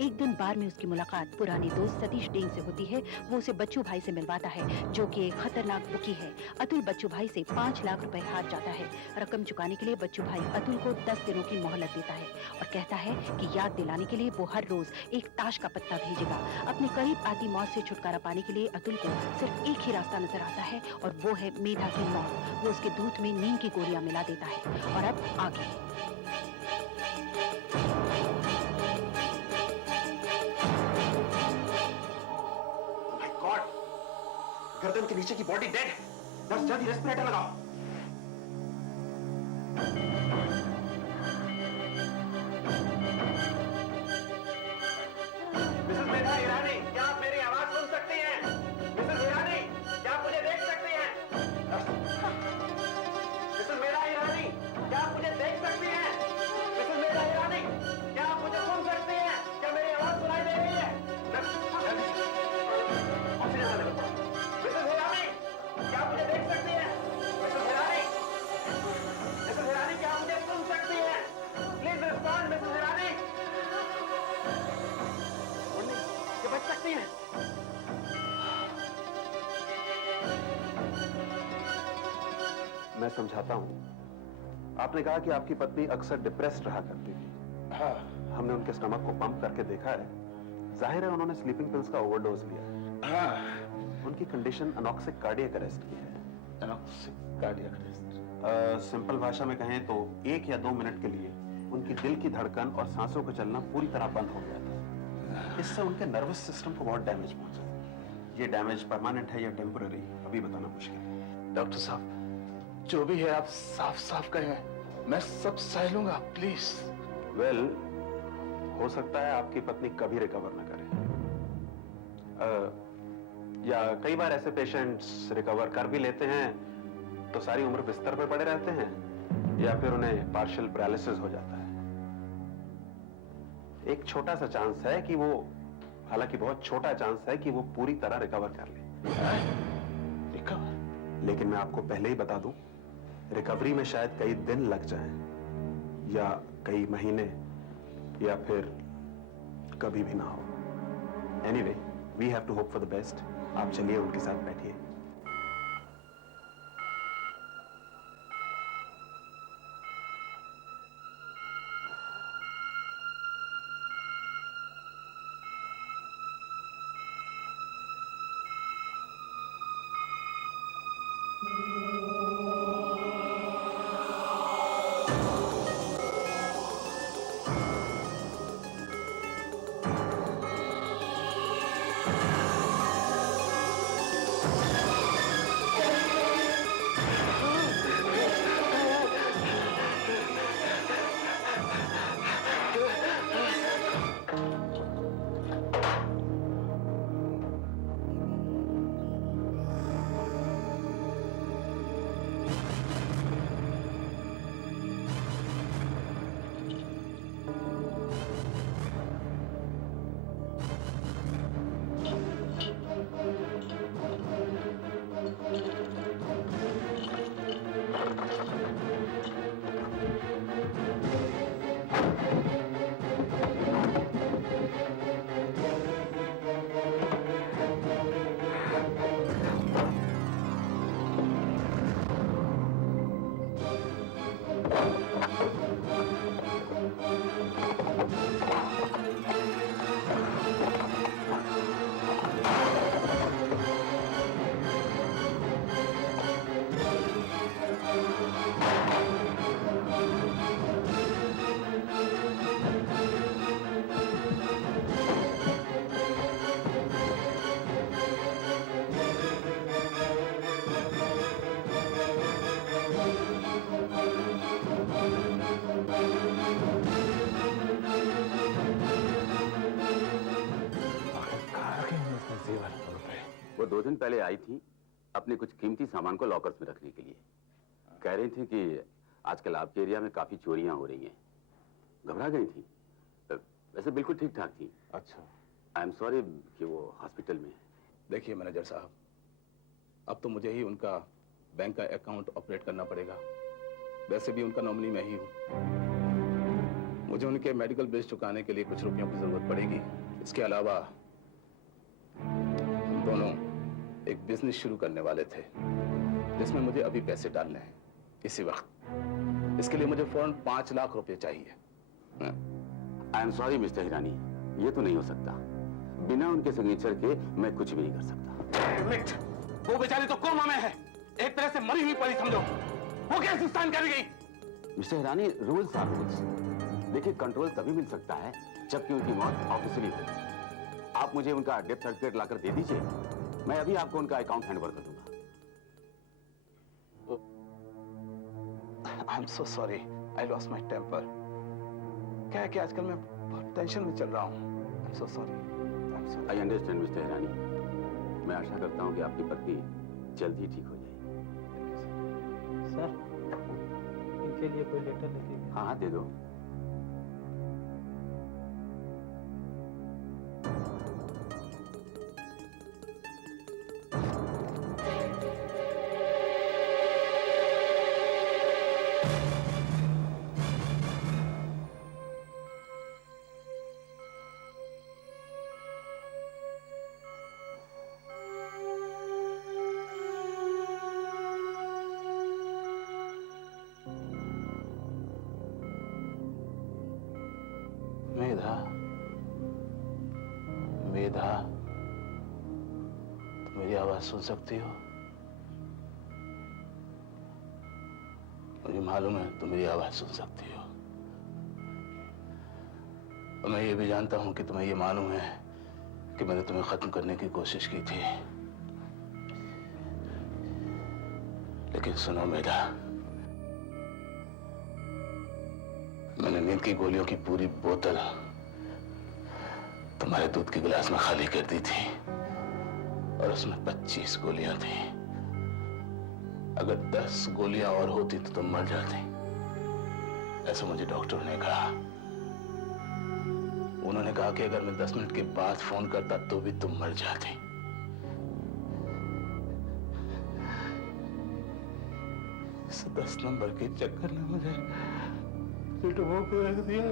एक दिन बार में उसकी मुलाकात पुराने दोस्त सतीश डेन से होती है। वो उसे बच्चू भाई से मिलवाता है, जो कि एक खतरनाक बुकी है। अतुल बच्चू भाई से 5 लाख रुपए हार जाता है। रकम चुकाने के लिए बच्चू भाई अतुल को 10 दिनों की मोहलत देता है और कहता है कि याद दिलाने के लिए वो हर रोज एक ताश का पत्ता भेजेगा। अपने करीब आती मौत से छुटकारा पाने के लिए अतुल को सिर्फ एक ही रास्ता नजर आता है और वो है मेधा की मौत। वो उसके दूध में नींद की गोलियां मिला देता है। और अब आगे गर्दन के नीचे की बॉडी डेड है। नर्स जल्दी रेस्पिरेटर लगाओ। मिसेस मेधा ईरानी, क्या आप मेरी आवाज सुन सकती हैं? मिसेस ईरानी, क्या आप मुझे देख सकती हैं? मिसेस मेधा ईरानी, क्या आप मुझे देख सकती हैं? मिसेस मेधा ईरानी, क्या आप मुझे सुन सकती हैं? क्या मेरी आवाज सुनाई दे रही है? ऑक्सीजन लेवल बढ़ाओ। मिसेस ईरानी, क्या मुझे देख सकती हैं? मिसेस ईरानी, मिसेस ईरानी, क्या मुझे सुन सकती हैं? प्लीज रिस्पॉन्ड मिसेस ईरानी। ये बच सकती हैं? मैं समझाता हूं। आपने कहा कि आपकी पत्नी अक्सर डिप्रेस्ड रहा करती थी। हाँ। हमने उनके स्टमक को पंप करके देखा है। जाहिर है उन्होंने स्लीपिंग पिल्स का ओवरडोज लिया। हाँ। उनकी कंडीशन अनॉक्सिक कार्डियक अरेस्ट की है। अनॉक्सिक कार्डियक अरेस्ट? सिंपल भाषा में कहें तो 1 या 2 मिनट के लिए उनकी दिल की धड़कन और सांसों का चलना पूरी तरह बंद हो गया था। इससे उनके नर्वस सिस्टम को बहुत डैमेज पहुंचा। ये डैमेज परमानेंट है या टेम्पररी अभी बताना मुश्किल है। डॉक्टर साहब, जो भी है आप साफ साफ कहें, मैं सब सह लूंगा, प्लीज। वेल, हो सकता है आपकी पत्नी कभी रिकवर न करे। या कई बार ऐसे पेशेंट्स रिकवर कर भी लेते हैं तो सारी उम्र बिस्तर पर पड़े रहते हैं, या फिर उन्हें पार्शियल पैरालिसिस हो जाता है। एक छोटा सा चांस है कि वो, हालांकि बहुत छोटा चांस है कि वो पूरी तरह रिकवर कर ले। रिकवर? लेकिन मैं आपको पहले ही बता दूं, रिकवरी में शायद कई दिन लग जाएं, या कई महीने, या फिर कभी भी ना हो। Anyway, we have to hope for the best. आप चलिए उनके साथ बैठिए। वो 2 दिन पहले आई थी अपने कुछ कीमती सामान को लॉकर्स में रखने के लिए। कह रही थी कि आजकल आपके एरिया में काफी चोरियां हो रही हैं। घबरा गई थी, वैसे बिल्कुल ठीक ठाक थी। अच्छा। आई एम सॉरी कि वो हॉस्पिटल में है। देखिए मैनेजर साहब, अब तो मुझे ही उनका बैंक का अकाउंट ऑपरेट करना पड़ेगा। वैसे भी उनका नॉमिनी मैं ही हूं। मुझे उनके मेडिकल बिल्स चुकाने के लिए कुछ रुपयों की जरूरत पड़ेगी। इसके अलावा हम दोनों एक बिजनेस शुरू करने वाले थे जिसमें मुझे अभी पैसे डालने हैं इसी वक्त। इसके लिए मुझे फौरन 5 लाख रुपए चाहिए। I am sorry mister Hirani, ये तो नहीं हो सकता। बिना उनके सिग्नेचर के मैं कुछ भी नहीं कर सकता। वो बेचारी तो कोमा में है, एक तरह से मरी हुई पड़ी समझो। वो कैसे स्टैंड करेगी? Mr Hirani, rules are rules. देखिए, कंट्रोल तभी मिल सकता है जबकि उनकी मौत ऑफिशियली हो। आप मुझे उनका डेथ सर्टिफिकेट लाकर दे दीजिए, मैं अभी आपको उनका अकाउंट हैंडओवर कर दूंगा। I am so sorry, I lost my temper. क्या है कि आजकल मैं बहुत टेंशन में चल रहा हूँ। आई am so sorry. I understand mister Hirani. मैं आशा करता हूँ कि आपकी पत्नी जल्द ही ठीक हो जाएगी। सर, इनके लिए कोई लेटर लिखिए। हाँ हाँ, दे दो। मेधा, मेधा, तुम मेरी आवाज सुन सकती हो? मुझे मालूम है तुम मेरी आवाज सुन सकती हो। और मैं ये भी जानता हूं कि तुम्हें ये मालूम है कि मैंने तुम्हें खत्म करने की कोशिश की थी। लेकिन सुनो मेधा, मैंने नींद की गोलियों की पूरी बोतल तुम्हारे दूध के गिलास में खाली कर दी थी और उसमें 25 गोलियां थी। अगर 10 गोलियां और होती तो तुम मर जाती, ऐसा मुझे डॉक्टर ने कहा। उन्होंने कहा कि अगर मैं 10 मिनट के बाद फोन करता तो भी तुम मर जाती। इस 10 नंबर के चक्कर में मुझे डुबो के रख दिया।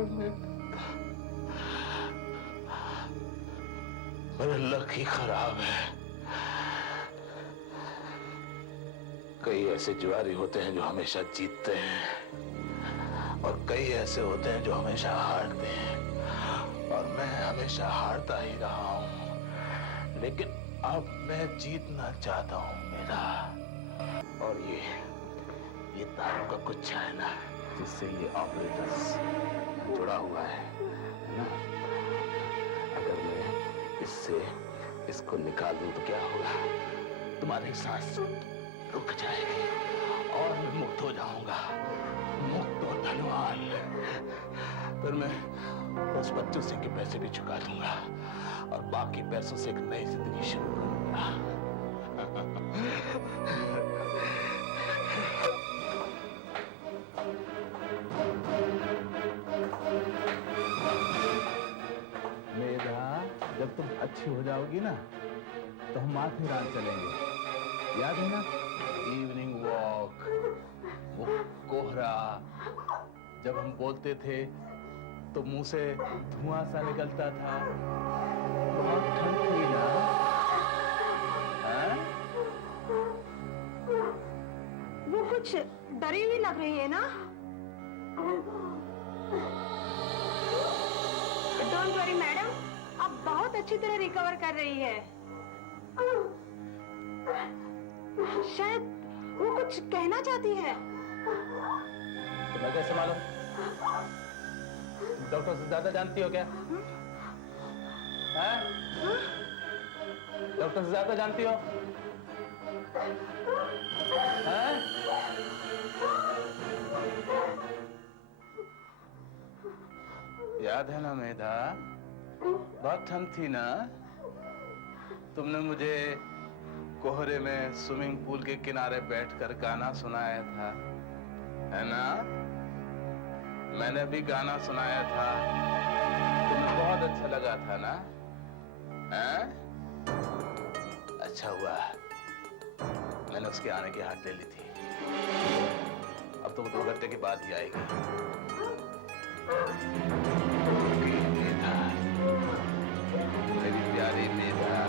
मेरा लक ही खराब है। कई ऐसे जुआरी होते हैं जो हमेशा जीतते हैं और कई ऐसे होते हैं जो हमेशा हारते हैं, और मैं हमेशा हारता ही रहा हूं। लेकिन अब मैं जीतना चाहता हूं मेरा। और ये तारों का गुच्छा है ना, जिससे ये ऑपरेटर्स जुड़ा हुआ है ना, अगर मैं इसको निकाल दूं तो क्या होगा? तुम्हारी सांस रुक जाएगी और मैं मुक्त हो जाऊंगा, मुक्त और धनवान। फिर मैं उस बच्चों से के पैसे भी चुका दूंगा और बाकी पैसों से एक नई जिंदगी शुरू करूंगा। मेधा, जब तुम अच्छी हो जाओगी ना तो हम माथेरान चलेंगे, याद है ना? इवनिंग वॉक, वो कोहरा, जब हम बोलते थे तो मुंह से धुआं सा निकलता था, बहुत ठंड थी ना? हाँ? वो कुछ डरी हुई लग रही है ना? डोंट वरी मैडम, अब बहुत अच्छी तरह रिकवर कर रही है। शायद वो कुछ कहना चाहती है। तुम्हें कैसे मालूम? तुम डॉक्टर से ज्यादा जानती हो क्या? हैं? डॉक्टर से ज्यादा जानती हो? हैं? याद है ना मेधा, बहुत ठंड थी ना? तुमने मुझे कोहरे में स्विमिंग पूल के किनारे बैठकर गाना सुनाया था, है ना? मैंने भी गाना सुनाया था, तुम्हें बहुत अच्छा लगा था ना? हैं? अच्छा हुआ मैंने उसके आने की हाथ ले ली थी। अब तो वो 2 घंटे के बाद ही आएगी। मेधा, मेरी प्यारी मेधा।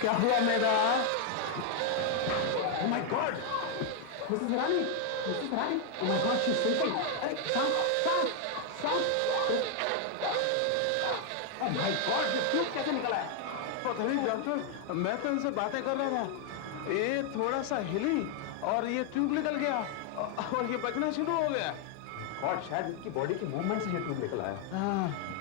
क्या हुआ मेरा? Oh my God! Mrs. Hirani! Mrs. Hirani! Oh my God, she's sleeping! अरे सांप! Oh my God, ये ट्यूब कैसे निकला है? पता नहीं डॉक्टर, मैं तो इनसे बातें कर रहा था, ये थोड़ा सा हिली और ये ट्यूब निकल गया और ये बजना शुरू हो गया। गॉड, शायद इसकी बॉडी की मूवमेंट से ये ट्यूब निकला है।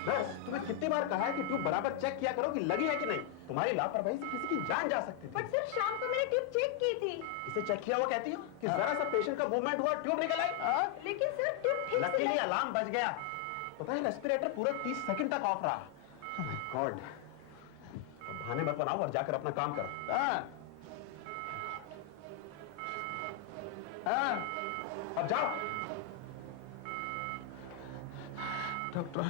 नर्स, तुम्हें कितनी बार कहा है कि ट्यूब बराबर चेक किया करो कि लगी है कि नहीं। तुम्हारी लापरवाही से किसी की जान जा सकती थी। बट सर शाम को मैंने ट्यूब चेक की थी। इसे चेक किया हुआ कहती हो कि जरा सा पेशेंट का मूवमेंट हुआ ट्यूब निकल आई। लेकिन सर ट्यूब ठीक से लकीली अलार्म बज गया। पता है रेस्पिरेटर पूरे 30 सेकंड तक ऑफ रहा। Oh my God! अब बहाने मत बनाओ और जाकर अपना काम करो। अब जाओ। डॉक्टर,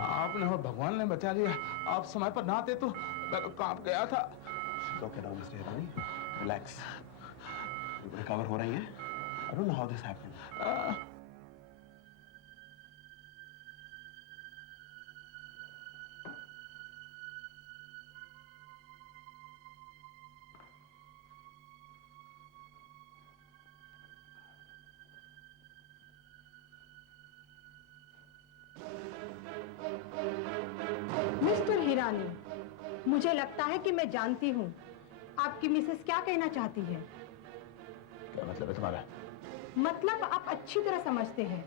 आपने और भगवान ने बचा लिया। आप समय पर ना आते तो मैं तो कांप गया था। Okay now, Mr. Hirani, relax. Recover हो रही हैं? I don't know how this happened. Mister Hirani, मुझे लगता है कि मैं जानती हूँ आपकी मिसेस क्या कहना चाहती है। क्या मतलब है तुम्हारा? मतलब आप अच्छी तरह समझते हैं।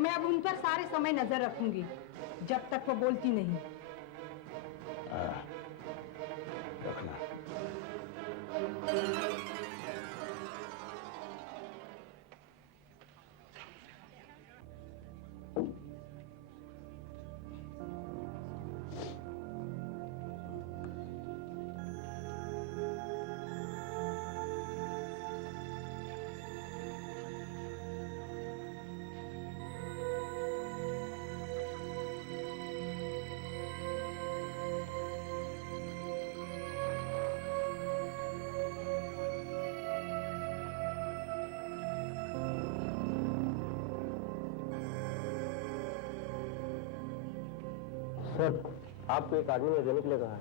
मैं अब उन पर सारे समय नजर रखूंगी जब तक वो बोलती नहीं। रखना। सर, आपको एक आदमी ने देने के लिए कहा है।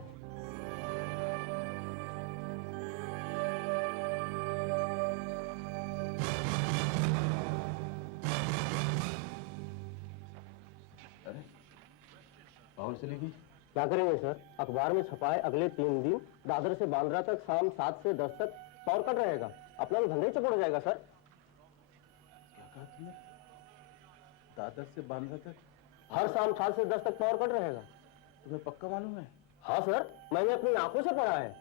अरे, पावर चली गई। क्या करेंगे सर? अखबार में छपा है अगले 3 दिन दादर से बांद्रा तक शाम 7 से 10 तक पावर कट रहेगा। अपना तो धंधा ही चौपड़ हो जाएगा सर। क्या कहा तुमने? दादर से बांद्रा तक हर शाम 7 से 10 तक पावर कट रहेगा। तुम्हें पक्का मालूम है? हाँ सर, मैंने अपनी आंखों से पढ़ा है।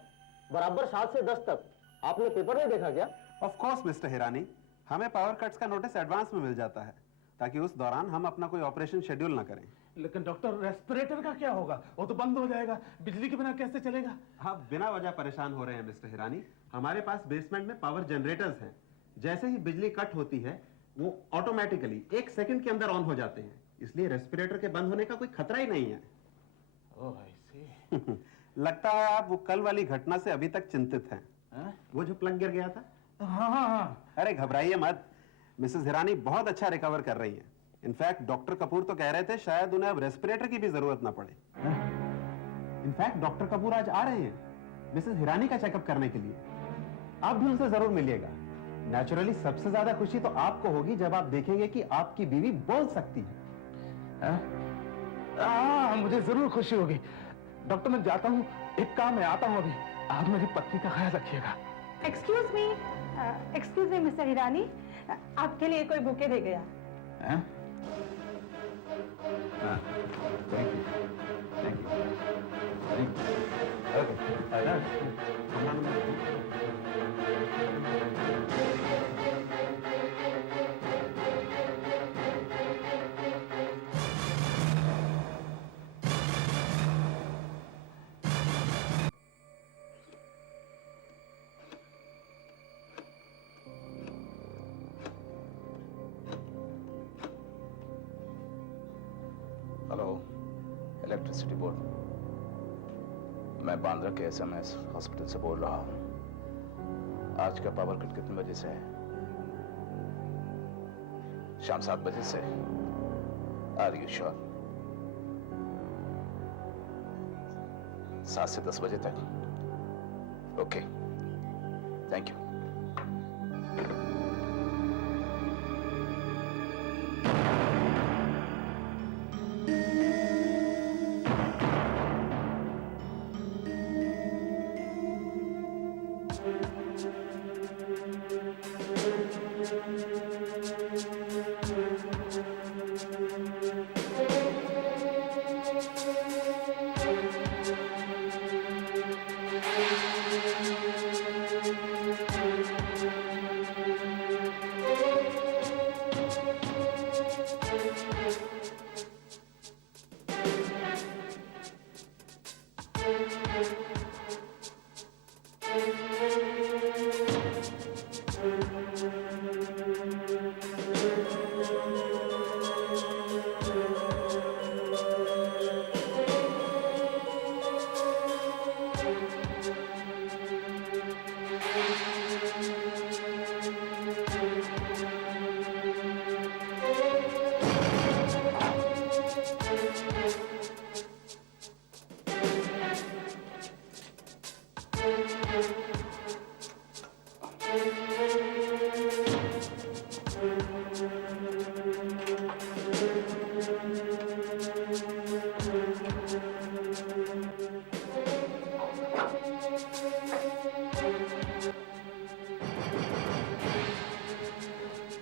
बराबर 7 से 10 तक। आपने पेपर में देखा क्या? ऑफ कोर्स मिस्टर हिरानी, हमें पावर कट्स का नोटिस एडवांस में मिल जाता है ताकि उस दौरान हम अपना कोई ऑपरेशन शेड्यूल ना करें। लेकिन डॉक्टर, रेस्पिरेटर का क्या होगा? वो तो बंद हो जाएगा। बिजली के बिना कैसे चलेगा? आप बिना वजह परेशान हो रहे हैं मिस्टर हिरानी। हमारे पास बेसमेंट में पावर जनरेटर्स हैं। जैसे ही बिजली कट होती है वो ऑटोमेटिकली 1 सेकंड के अंदर ऑन हो जाते हैं। इसलिए रेस्पिरेटर के बंद होने का कोई खतरा ही नहीं है। ओह, आई सी। लगता है आप वो कल वाली घटना से अभी तक चिंतित हैं। वो जो प्लग गिर गया था। हाँ। अरे घबराइए मत, मिसेस हिरानी बहुत अच्छा रिकवर कर रही हैं। इनफैक्ट डॉक्टर कपूर तो कह रहे थे शायद उन्हें अब रेस्पिरेटर की भी जरूरत ना पड़े। इनफैक्ट डॉक्टर कपूर आज आ रहे हैं मिसेस हिरानी का चेकअप करने के लिए। आप भी उनसे जरूर मिलिएगा। नेचुरली सबसे ज्यादा खुशी तो आपको होगी जब आप देखेंगे कि आपकी बीवी बोल सकती है। मुझे जरूर खुशी होगी। डॉक्टर, मैं जाता हूँ, एक काम है, आता हूँ अभी। आप मेरी पत्नी का ख्याल रखिएगा। Excuse me, excuse me mister Hirani, आपके लिए कोई बुके दे गया। हैं? हाँ, thank you. Thank you. Thank you. Okay. Hello, electricity board. मैं बांद्रा के एसएमएस हॉस्पिटल से बोल रहा हूँ। आज का पावर कट कितने बजे से है? शाम 7 बजे से। Are you sure? 7 से 10 बजे तक। Okay, thank you.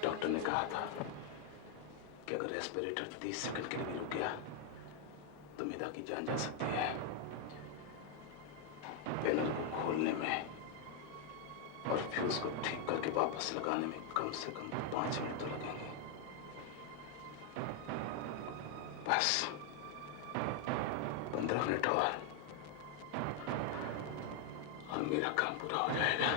डॉक्टर ने कहा था कि अगर रेस्पिरेटर 30 सेकंड के लिए भी रुक गया तो मिदा की जान जा सकती है। पैनल को खोलने में और फ्यूज को ठीक करके वापस लगाने में कम से कम 5 मिनट तो लगेंगे। बस 15 मिनट और मेरा काम पूरा हो जाएगा।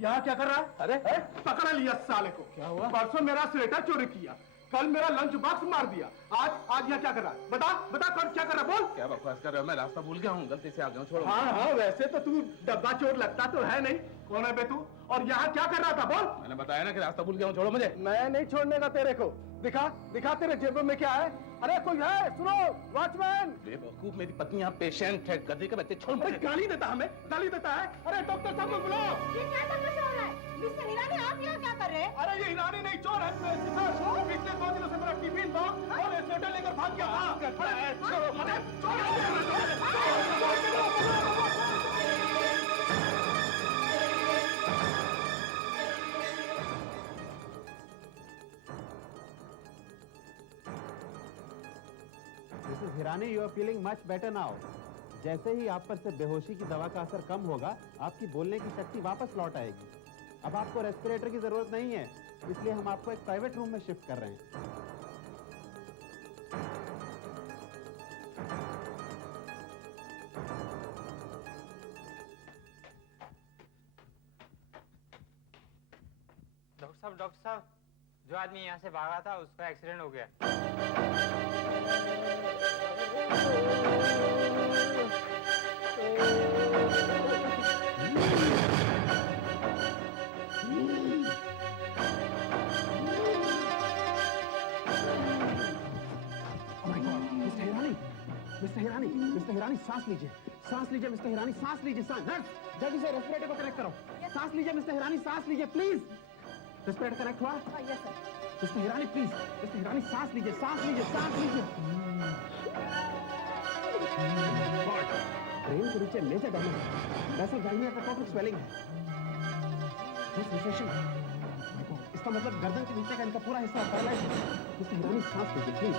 यहाँ क्या कर रहा है? अरे पकड़ा लिया साले को। क्या हुआ? परसों मेरा स्वेटर चोरी किया, कल मेरा लंच बॉक्स मार दिया, आज यहाँ क्या कर रहा है? बता बता, कल क्या कर रहा है? बोल। क्या बकवास कर रहे हो? मैं रास्ता भूल गया हूँ, गलती से आ गया हूँ। छोड़ो। हाँ, वैसे तो तू डब्बा चोर लगता तो है नहीं। कौन है बे तू? और यहाँ क्या कर रहा था? बोल। मैंने बताया ना कि रास्ता भूल गया हूँ, छोड़ो मुझे। मैं नहीं छोड़ने का तेरे को। दिखा दिखा तेरे जेब में क्या है? अरे कोई है? सुनो वॉचमैन। बेवकूफ, मेरी पत्नी यहाँ पेशेंट है, गधे के बच्चे। छोड़ मुझे। गाली देता हमें, गाली देता है। अरे डॉक्टर साहब को बुलाओ। ये क्या तमाशा हो रहा है? मिस्टर हिरानी, आप यहाँ क्या कर रहे हैं? अरे ये हिरानी नहीं, चोर है। पिछले 2 दिनों से मेरा टिफिन बॉक्स और स्वेटर लेकर भाग गया। Mrs Hirani, you are feeling much better now. जैसे ही आप पर से बेहोशी की दवा का असर कम होगा, आपकी बोलने की शक्ति वापस लौट आएगी। अब आपको रेस्पिरेटर की जरूरत नहीं है, इसलिए हम आपको एक प्राइवेट रूम में शिफ्ट कर रहे हैं। डॉक्टर साहब, जो आदमी यहाँ से भागा था उसका एक्सीडेंट हो गया। मिस्टर हिरानी, सांस लीजिए, मिस्टर हिरानी, सांस लीजिए, सांस। जल्दी से रेस्पिरेटर को कनेक्ट करो। सांस लीजिए मिस्टर हिरानी, सांस लीजिए प्लीज। रेस्पिरेटर कनेक्ट हुआ? Yes sir. Mister Hirani please, mister Hirani सांस लीजिए, सांस लीजिए, सांस लीजिए। ब्रेन के नीचे मेजर डैमेज है, वैसे गैंग्लिया का टोटल स्वेलिंग है। इसका मतलब गर्दन के नीचे का इनका पूरा हिस्सा पैरालाइज है। मिस्टर हिरानी सांस लीजिए प्लीज।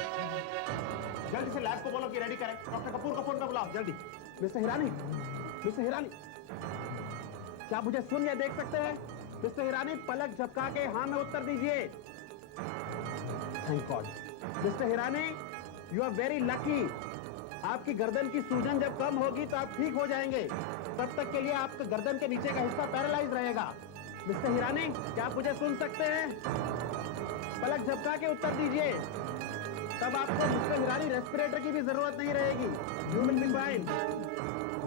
जल्दी से लैब को बोलो कि रेडी करें। डॉक्टर कपूर का फोन पे बुलाओ जल्दी। मिस्टर हिरानी, मिस्टर हिरानी, क्या मुझे सुन या देख सकते हैं? मिस्टर हिरानी पलक झपका के हाँ में उत्तर दीजिए। Thank God. Mr Hirani, you are very lucky. आपकी गर्दन की सूजन जब कम होगी तो आप ठीक हो जाएंगे। तब तक के लिए आपके गर्दन के नीचे का हिस्सा पैरालाइज रहेगा। मिस्टर हिरानी, क्या आप मुझे सुन सकते हैं? पलक झपका के उत्तर दीजिए। तब आपको मिस्टर हिरानी रेस्पिरेटर की भी जरूरत नहीं रहेगी। You will be fine.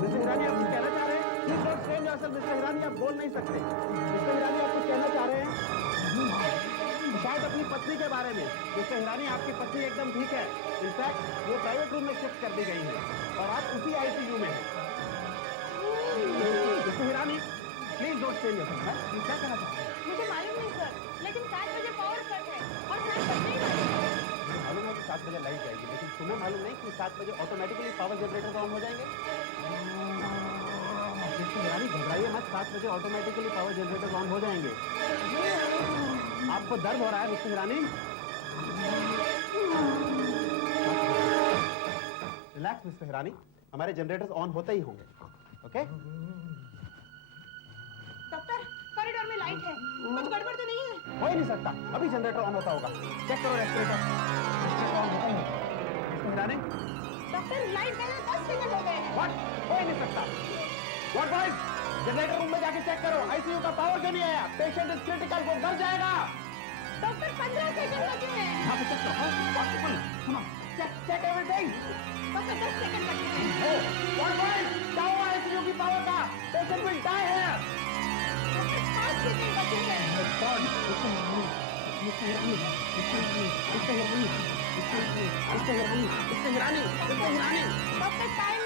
Mister Hirani, आप कुछ कहना चाह रहे हैं? Please don't strain yourself. Mister Hirani, आप बोल नहीं सकते। मिस्टर हिरानी, आप कुछ कहना चाह रहे हैं? शायद अपनी पत्नी के बारे में। मिस्टर हिरानी, आपकी पत्नी एकदम ठीक है। इनफैक्ट वो प्राइवेट रूम में शिफ्ट कर दी गई है और आप उसी आईसीयू में हैं। Mister Hirani, please don't strain yourself. क्या कहना चाहते हैं? मुझे मालूम नहीं सर, लेकिन 7 बजे पावर कट है और लाइट बंद नहीं होगी। मुझे मालूम है कि 7 बजे लाइट जाएगी, लेकिन तुम्हें मालूम नहीं कि 7 बजे ऑटोमेटिकली पावर जनरेटर ऑन हो जाएंगे? मिस्टर हिरानी, घबराइए मत, 7 बजे ऑटोमेटिकली पावर जनरेटर ऑन हो जाएंगे। आपको दर्द हो रहा है mister Hirani? Relax mister Hirani, हमारे जनरेटर्स ऑन होते ही होंगे। ओके? डॉक्टर, कॉरिडोर में लाइट है, कुछ गड़बड़ तो नहीं है? हो ही नहीं सकता, अभी जनरेटर ऑन होता होगा। चेक करो respirator. Mister Hirani, doctor, light गए 10 सेकंड हो गए हैं। व्हाट? हो ही नहीं सकता। व्हाट बॉयज, जनरेटर रूम में जाके चेक करो। आईसीयू का पावर क्यों नहीं आया? पेशेंट इज क्रिटिकल, वो डर जाएगा। डॉक्टर, 15 सेकंड बचे हैं। यहाँ पे चेक करो। पॉसिबल, सुनो, चेक एवरीथिंग। डॉक्टर, 10 सेकंड बचे हैं। व्हाट बॉयज, क्या हुआ आईसीयू की पावर का? Patient will die here. Doctor, 5 second बचे हैं। Mister Hirani, doctor, time